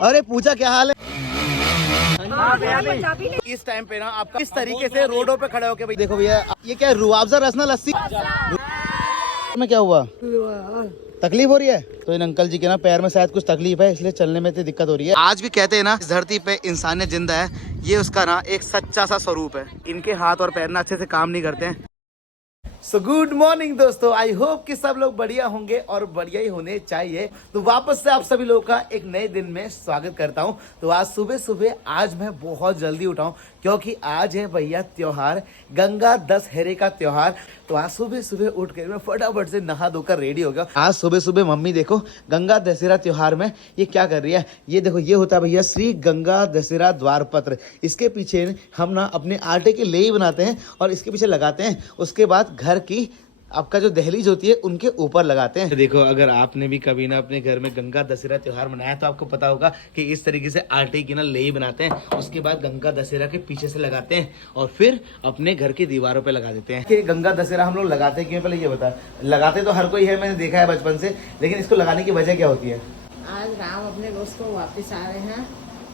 अरे पूजा क्या हाल है? इस टाइम पे ना आपका इस तरीके से रोडों पे खड़े होके भाई देखो भैया, ये क्या रुआवजा रसना लस्सी में क्या हुआ? तकलीफ हो रही है? तो इन अंकल जी के ना पैर में शायद कुछ तकलीफ है, इसलिए चलने में इतनी दिक्कत हो रही है। आज भी कहते हैं ना, इस धरती पे इंसानियत जिंदा है, ये उसका ना एक सच्चा सा स्वरूप है। इनके हाथ और पैर ना अच्छे से काम नहीं करते हैं। सो गुड मॉर्निंग दोस्तों, आई होप कि सब लोग बढ़िया होंगे और बढ़िया ही होने चाहिए। तो वापस से आप सभी लोगों का एक नए दिन में स्वागत करता हूं। तो आज सुबह सुबह आज मैं बहुत जल्दी उठा हूं, क्योंकि आज है भैया त्योहार, गंगा दशहरे का त्योहार। तो आज सुबह सुबह उठ कर मैं फटाफट से नहा धोकर रेडी हो गया। आज सुबह सुबह मम्मी देखो गंगा दशहरा त्योहार में ये क्या कर रही है। ये देखो, ये होता है भैया श्री गंगा दशहरा द्वार पत्र। इसके पीछे हम ना अपने आटे के लेई बनाते हैं और इसके पीछे लगाते हैं। उसके बाद घर की आपका जो दहलीज होती है उनके ऊपर लगाते हैं। देखो, अगर आपने भी कभी ना अपने घर में गंगा दशहरा त्योहार मनाया तो आपको पता होगा कि इस तरीके से आटे की ना लेई बनाते हैं, उसके बाद गंगा दशहरा के पीछे से लगाते हैं और फिर अपने घर की दीवारों पे लगा देते हैं। कि गंगा दशहरा हम लोग लगाते हैं क्यों, पहले ये बता। लगाते तो हर कोई है, मैंने देखा है बचपन से, लेकिन इसको लगाने की वजह क्या होती है? आज राम अपने दोस्त को वापस आ रहे हैं।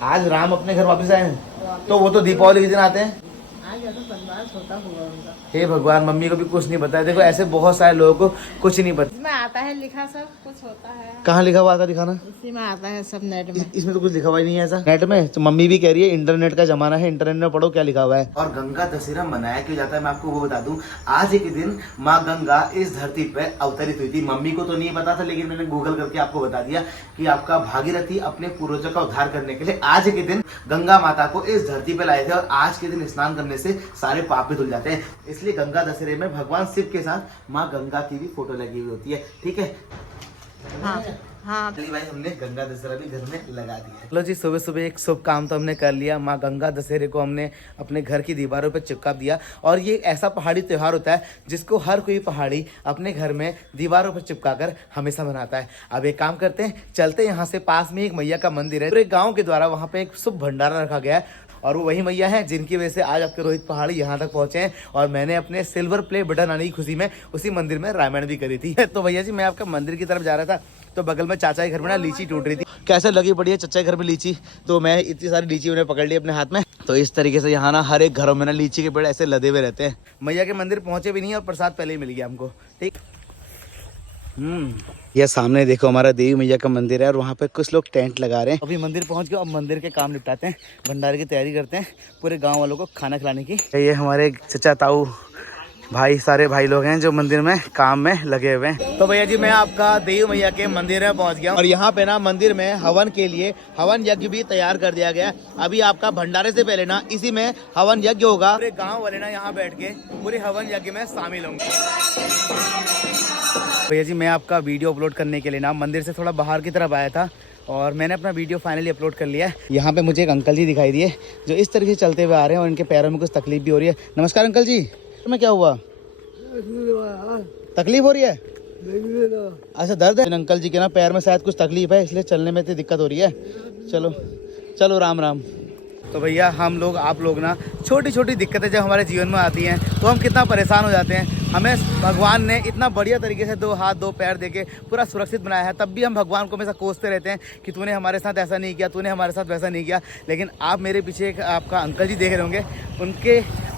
आज राम अपने घर वापस आए हैं, तो वो तो दीपावली के दिन आते हैं। आज ज्यादा बनवास होता हुआ उनका। हे भगवान, मम्मी को भी कुछ नहीं पता है। देखो, ऐसे बहुत सारे लोगों को कुछ नहीं पता। इसमें आता है लिखा, सब कुछ होता है। कहाँ लिखा हुआ आता दिखाना? इसी में आता है सब, नेट में। इसमें तो कुछ लिखा हुआ ही नहीं है ऐसा नेट में। तो मम्मी भी कह रही है इंटरनेट का जमाना है, इंटरनेट में पढ़ो क्या लिखा हुआ है। और गंगा दशहरा मनाया क्यों जाता है मैं आपको वो बता दूं। आज एक दिन माँ गंगा इस धरती पे अवतरित हुई थी। मम्मी को तो नहीं पता था, लेकिन मैंने गूगल करके आपको बता दिया कि आपका भागीरथी अपने पूर्वजों का उद्धार करने के लिए आज के दिन गंगा माता को इस धरती पे लाए थे। और आज के दिन स्नान करने से सारे पाप भी धुल जाते हैं। इसलिए गंगा दशहरे में भगवान शिव के साथ माँ गंगा की भी फोटो लगी हुई होती है। ठीक है, हाँ हाँ भाई, हमने गंगा दशहरा भी घर में लगा दिया। चलो जी, सुबह सुबह एक शुभ काम तो हमने कर लिया। माँ गंगा दशहरे को हमने अपने घर की दीवारों पर चिपका दिया। और ये ऐसा पहाड़ी त्योहार होता है जिसको हर कोई पहाड़ी अपने घर में दीवारों पर चिपका कर हमेशा मनाता है। अब एक काम करते हैं, चलते हैं यहाँ से। पास में एक मैया का मंदिर है, पूरे गाँव के द्वारा वहाँ पे एक शुभ भंडारा रखा गया है। और वो वही मैया है जिनकी वजह से आज आपके रोहित पहाड़ी यहाँ तक पहुंचे हैं। और मैंने अपने सिल्वर प्ले बटन आने की खुशी में उसी मंदिर में रामायण भी करी थी। तो भैया जी, मैं आपका मंदिर की तरफ जा रहा था, तो बगल में चाचा के घर में ना लीची टूट रही थी। कैसे लगी पड़ी है चाचा के घर में लीची, तो मैं इतनी सारी लीची उन्हें पकड़ ली अपने हाथ में। तो इस तरीके से यहाँ ना हर एक घरों में ना लीची के पेड़ ऐसे लदे हुए रहते हैं। मैया के मंदिर पहुंचे भी नहीं और प्रसाद पहले ही मिल गया हमको। ठीक, यह सामने देखो हमारा देवी मैया का मंदिर है और वहाँ पे कुछ लोग टेंट लगा रहे हैं। अभी मंदिर पहुँच गए, अब मंदिर के काम निपटाते हैं, भंडारे की तैयारी करते हैं, पूरे गांव वालों को खाना खिलाने की। ये हमारे चचा ताऊ भाई, सारे भाई लोग हैं जो मंदिर में काम में लगे हुए हैं। तो भैया जी, मैं आपका देवी मैया के मंदिर में पहुंच गया और यहाँ पे ना मंदिर में हवन के लिए हवन यज्ञ भी तैयार कर दिया गया है। अभी आपका भंडारे से पहले ना इसी में हवन यज्ञ होगा। पूरे गाँव वाले ना यहाँ बैठ के पूरे हवन यज्ञ में शामिल होंगे। भैया जी, मैं आपका वीडियो अपलोड करने के लिए ना मंदिर से थोड़ा बाहर की तरफ आया था और मैंने अपना वीडियो फाइनली अपलोड कर लिया है। यहाँ पे मुझे एक अंकल जी दिखाई दिए जो इस तरीके से चलते हुए आ रहे हैं और इनके पैरों में कुछ तकलीफ भी हो रही है। नमस्कार अंकल जी, में क्या हुआ? तकलीफ हो रही है? अच्छा, दर्द है? अंकल जी के ना पैर में शायद कुछ तकलीफ है, इसलिए चलने में इतनी दिक्कत हो रही है। चलो चलो, राम राम। तो भैया, हम लोग आप लोग ना छोटी छोटी दिक्कतें जब हमारे जीवन में आती हैं तो हम कितना परेशान हो जाते हैं। हमें भगवान ने इतना बढ़िया तरीके से 2 हाथ 2 पैर देके पूरा सुरक्षित बनाया है, तब भी हम भगवान को हमेशा कोसते रहते हैं कि तूने हमारे साथ ऐसा नहीं किया, तूने हमारे साथ वैसा नहीं किया। लेकिन आप मेरे पीछे एक आपका अंकल जी देख रहे होंगे,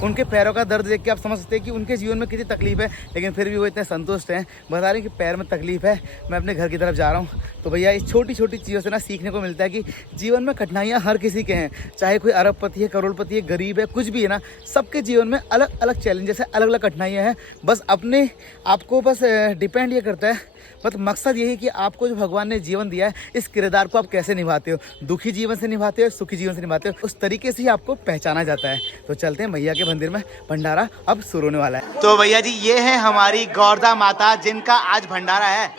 उनके पैरों का दर्द देख के आप समझ सकते हैं कि उनके जीवन में कितनी तकलीफ है, लेकिन फिर भी वो इतने संतुष्ट हैं। बता रहे हैं कि पैर में तकलीफ है, मैं अपने घर की तरफ जा रहा हूँ। तो भैया, इस छोटी छोटी चीज़ों से ना सीखने को मिलता है कि जीवन में कठिनाइयाँ हर किसी के हैं, चाहे कोई अरबपति है, करोड़पति है, गरीब है, कुछ भी है ना, सबके जीवन में अलग अलग चैलेंजेस है, अलग अलग कठिनाइयाँ हैं। बस अपने आपको बस डिपेंड ये करता है, बस मकसद यही कि आपको जो भगवान ने जीवन दिया है, इस किरदार को आप कैसे निभाते हो। दुखी जीवन से निभाते हो, सुखी जीवन से निभाते हो, उस तरीके से ही आपको पहचाना जाता है। तो चलते हैं, मैया के मंदिर में भंडारा अब शुरू होने वाला है। तो भैया जी, ये है हमारी गौरदा माता जिनका आज भंडारा है।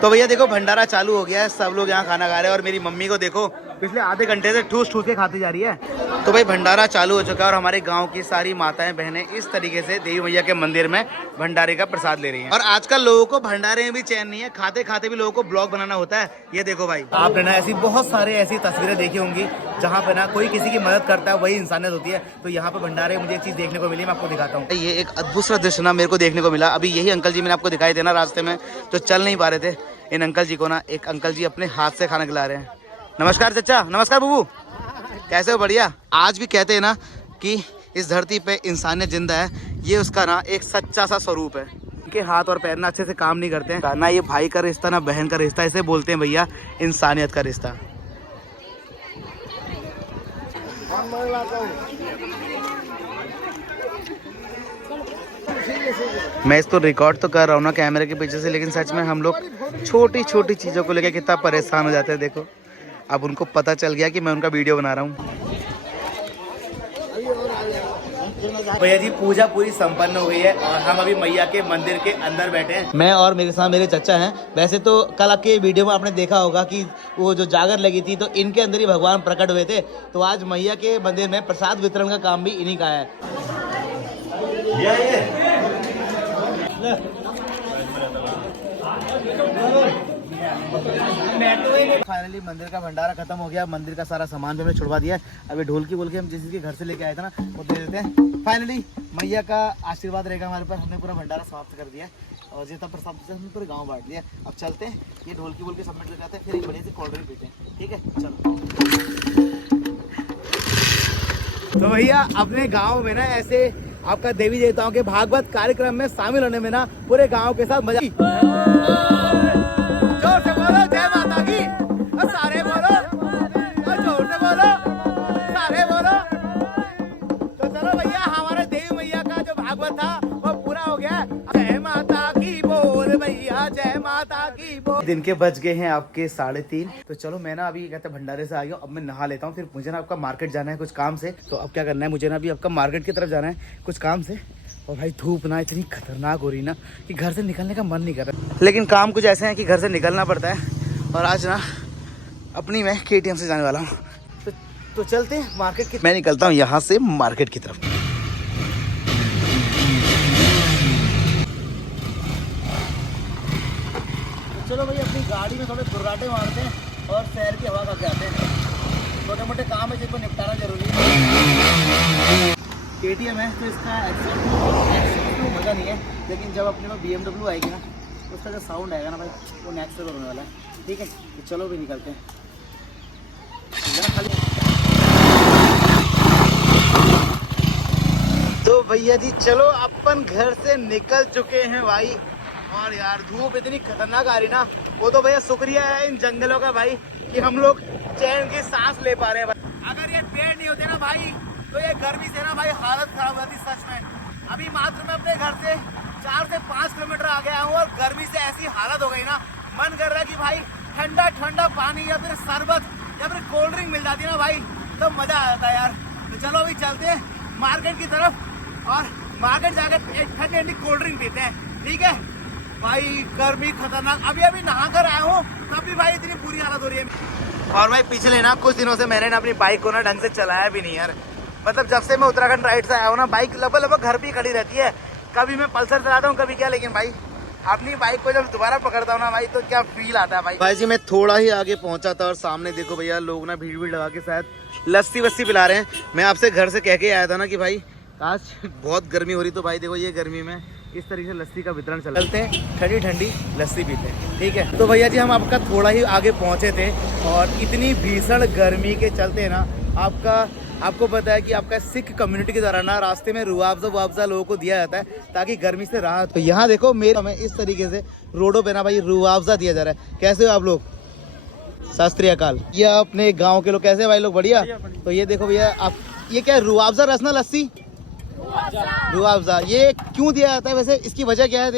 तो भैया देखो, भंडारा चालू हो गया है, सब लोग यहाँ खाना खा रहे हैं और मेरी मम्मी को देखो पिछले आधे घंटे से ठूस ठूस के खाती जा रही है। तो भाई, भंडारा चालू हो चुका है और हमारे गांव की सारी माताएं बहनें इस तरीके से देवी मैया के मंदिर में भंडारे का प्रसाद ले रही हैं। और आजकल लोगों को भंडारे में भी चैन नहीं है, खाते खाते भी लोगों को ब्लॉग बनाना होता है। ये देखो भाई, आपने ना ऐसी बहुत सारे ऐसी तस्वीरें देखी होंगी जहाँ पे ना कोई किसी की मदद करता है, वही इंसानियत होती है। तो यहाँ पे भंडारे मुझे एक चीज देखने को मिली, मैं आपको दिखाता हूँ। ये एक अद्भुत सा दृश्य ना मेरे को देखने को मिला। अभी यही अंकल जी मैंने आपको दिखाई देना रास्ते में, तो चल नहीं पा रहे थे। इन अंकल जी को ना एक अंकल जी अपने हाथ से खाना खिला रहे हैं। नमस्कार चाचा, नमस्कार बुबू, कैसे हो? बढ़िया। आज भी कहते हैं ना कि इस धरती पे इंसानियत जिंदा है, ये उसका ना एक सच्चा सा स्वरूप है। इनके हाथ और पैर ना अच्छे से काम नहीं करते हैं, ना ये भाई का रिश्ता ना बहन का रिश्ता, इसे बोलते हैं भैया इंसानियत का रिश्ता। मैं इसको रिकॉर्ड तो कर रहा हूँ ना कैमरे के पीछे से, लेकिन सच में हम लोग छोटी छोटी चीज़ों को लेकर कितना परेशान हो जाते हैं। देखो अब उनको पता चल गया कि मैं उनका वीडियो बना रहा हूँ। भैया जी पूजा पूरी संपन्न हो गई है और हम अभी मैया के मंदिर के अंदर बैठे हैं। मैं और मेरे साथ मेरे चचा हैं। वैसे तो कल आपके वीडियो में आपने देखा होगा कि वो जो जागर लगी थी तो इनके अंदर ही भगवान प्रकट हुए थे। तो आज मैया के मंदिर में प्रसाद वितरण का काम भी इन्हीं का है। फाइनली मंदिर का भंडारा खत्म हो गया, मंदिर का सारा सामान भी हमने छुड़वा दिया है। अभी ढोलकी बोल के हम जिसके घर से लेके आए थे ना वो दे देते हैं। फाइनली मैया का आशीर्वाद रहेगा हमारे पर। हमने पूरा भंडारा समाप्त कर दिया और जितना प्रसाद से हमने पूरे गाँव बांट दिया। अब चलते हैं, ये ढोलकी बोल के सबमिट कर जाते हैं, फिर एक बढ़िया से कोल्ड ड्रिंक पीते हैं। ठीक है चलो। तो भैया अपने गाँव में ना ऐसे आपका देवी देवताओं के भागवत कार्यक्रम में शामिल होने में ना पूरे गांव के साथ मजा। जोर से बोलो जय माता की, और सारे बोलो, और जोर से बोलो, सारे बोलो। तो चलो भैया हमारे देवी मैया का जो भागवत था वो पूरा हो गया। जय माता की बोल भैया, जय माता की बोल। दिन के बज गए हैं आपके 3:30। तो चलो मैं ना अभी कहते भंडारे से आ गया, अब मैं नहा लेता हूँ, फिर मुझे ना आपका मार्केट जाना है कुछ काम से। तो अब क्या करना है, मुझे ना अभी आपका मार्केट की तरफ जाना है कुछ काम से। और भाई धूप ना इतनी खतरनाक हो रही ना कि घर से निकलने का मन नहीं कर रहा, लेकिन काम कुछ ऐसे हैं कि घर से निकलना पड़ता है। और आज ना अपनी मैं KTM से जाने वाला हूँ। तो चलते हैं मार्केट की। मैं निकलता हूँ यहाँ से मार्केट की तरफ। चलो भाई अपनी गाड़ी में थोड़े दुर्राटे मारते हैं और शहर की हवा खा के आते हैं। छोटे मोटे काम है जिनको निपटाना जरूरी है। KTM है तो इसका एक्सेस तो मज़ा नहीं है, लेकिन जब अपने में BMW आएगी ना तो उसका जो साउंड आएगा ना भाई वो नेक्स्ट लेवल होने वाला है। ठीक है तो चलो भी निकलते हैं। तो भैया जी चलो अपन घर से निकल चुके हैं भाई। और यार धूप इतनी खतरनाक आ रही ना, वो तो भैया शुक्रिया है इन जंगलों का भाई कि हम लोग चैन की सांस ले पा रहे हैं भाई। अगर ये पेड़ नहीं होते ना भाई तो ये गर्मी से ना भाई हालत खराब होती सच में। अभी मात्र मैं अपने घर से 4 से 5 किलोमीटर आ गया हूँ और गर्मी से ऐसी हालत हो गई ना, मन कर रहा है कि भाई ठंडा ठंडा पानी या फिर शरबत या फिर कोल्ड ड्रिंक मिल जाती है ना भाई तो मजा आ जाता है यार। तो चलो अभी चलते हैं मार्केट की तरफ और मार्केट जाकर एक ठंडी कोल्ड ड्रिंक पीते हैं। ठीक है भाई गर्मी खतरनाक। अभी अभी नहा कर आया हूँ तब भी भाई इतनी बुरी हालत हो रही है। और भाई पिछले ना कुछ दिनों से मैंने ना अपनी बाइक को ना ढंग से चलाया भी नहीं यार। मतलब जब से मैं उत्तराखंड राइड से आया हूँ ना बाइक लगभग घर भी खड़ी रहती है। कभी मैं पल्सर चलाता हूँ कभी क्या, लेकिन भाई अपनी बाइक को जब दोबारा पकड़ता हूँ ना भाई तो क्या फील आता है भाई जी। मैं थोड़ा ही आगे पहुंचा था और सामने देखो भैया लोग ना भीड़ लगा के शायद लस्सी वस्सी पिला रहे हैं। मैं आपसे घर से कह के आया था ना कि भाई आज बहुत गर्मी हो रही, तो भाई देखो ये गर्मी में इस तरीके से लस्सी का वितरण चलते हैं, ठंडी ठंडी लस्सी पीते हैं। ठीक है तो भैया जी हम आपका थोड़ा ही आगे पहुंचे थे और इतनी भीषण गर्मी के चलते ना आपको पता है कि आपका सिख कम्युनिटी के द्वारा ना रास्ते में रुआवजा लोगों को दिया जाता है ताकि गर्मी से राहत। तो यहाँ देखो मेरे हमें इस तरीके से रोडों पे ना भाई रुआवजा दिया जा रहा है। कैसे हो आप लोग? सत श्री अकाल। ये अपने गाँव के लोग कैसे भाई लोग? बढ़िया। तो ये देखो भैया आप ये क्या रुआवजा रसना लस्सी रुआवजा ये क्यों दिया जाता है वैसे? इसकी वजह क्या है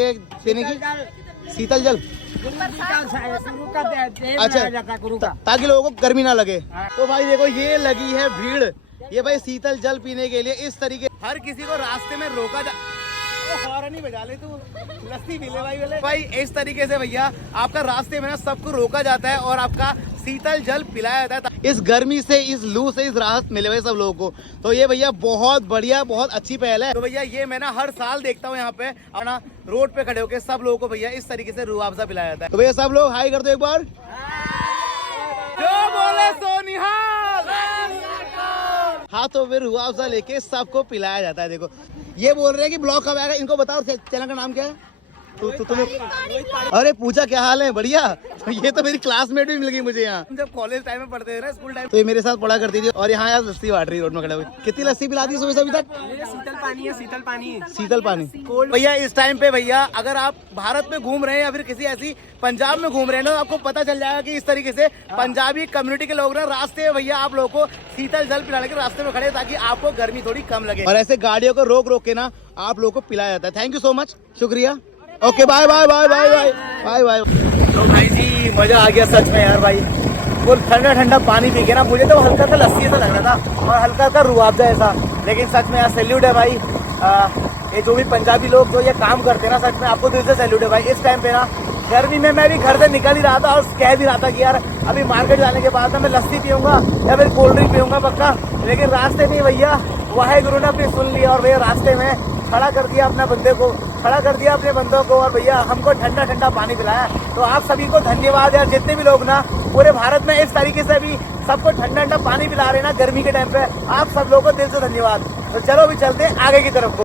देने की? शीतल जल। अच्छा ताकि लोगों को गर्मी ना लगे। तो भाई देखो ये लगी है भीड़, ये भाई शीतल जल पीने के लिए इस तरीके हर किसी को रास्ते में रोका जा। हॉर्न ही बजा ले तू, लस्सी पी ले भाई इस तरीके से भैया आपका रास्ते में ना सबको रोका जाता है और आपका शीतल जल पिलाया जाता है इस गर्मी से, इस लू से, इस राहत मिले हुए सब लोगों को। तो ये भैया बहुत बढ़िया बहुत अच्छी पहल है। तो भैया ये मैं ना हर साल देखता हूँ यहाँ पे और ना रोड पे खड़े होकर सब लोगों को भैया इस तरीके से रुआवजा पिलाया जाता है। तो भैया सब लोग हाई कर दो एक बार, जो बोले सो निहाल। हाँ तो फिर रुआवजा लेके सबको पिलाया जाता है। देखो ये बोल रहे हैं कि ब्लॉग कब आएगा, इनको बताओ चैनल का नाम क्या है? तुम्हें अरे पूजा क्या हाल है? बढ़िया। तो ये तो मेरी क्लासमेट भी मिल गई मुझे यहाँ, जब कॉलेज टाइम में पढ़ते थे ना, स्कूल टाइम, तो ये मेरे साथ पढ़ा करती थी। और यहाँ यार लस्सी बांट रही रोड में खड़े हुए। कितनी लस्सी पिलाती है सुबह से अभी तक? शीतल पानी है, शीतल पानी है। शीतल पानी। भैया इस टाइम पे भैया अगर आप भारत में घूम रहे हैं या फिर किसी ऐसी पंजाब में घूम रहे हैं ना, आपको पता चल जाएगा कि इस तरीके से पंजाबी कम्युनिटी के लोग ना रास्ते में भैया आप लोगों को शीतल जल पिलाने के रास्ते में खड़े, ताकि आपको गर्मी थोड़ी कम लगे। और ऐसे गाड़ियों को रोक रोक के ना आप लोगों को पिलाया जाता है। थैंक यू सो मच, शुक्रिया। Okay bye bye bye bye bye bye bye. तो भाई जी मजा आ गया सच में यार भाई। वो ठंडा ठंडा पानी पी के ना मुझे तो हल्का सा लस्सी ऐसा लग रहा था और हल्का सा रुआबजा ऐसा, लेकिन सच में यार सैल्यूट है भाई। ये जो भी पंजाबी लोग जो ये काम करते हैं ना, सच में आपको दिल से सैल्यूट है भाई। इस टाइम पे ना गर्मी में मैं भी घर से निकल ही रहा था और कह भी रहा था कि यार अभी मार्केट जाने के बाद ना मैं लस्सी पीऊंगा या फिर कोल्ड ड्रिंक पीऊंगा पक्का, लेकिन रास्ते में भैया वाहेगुरु ने अपनी सुन लिया और भैया रास्ते में खड़ा कर दिया अपने बंदे को, खड़ा कर दिया अपने बंदों को, और भैया हमको ठंडा ठंडा पानी पिलाया। तो आप सभी को धन्यवाद यार, जितने भी लोग ना पूरे भारत में इस तरीके से भी सबको ठंडा ठंडा पानी पिला रहे हैं ना गर्मी के टाइम पे, आप सब लोगों को दिल से धन्यवाद। तो चलो भी चलते हैं आगे की तरफ।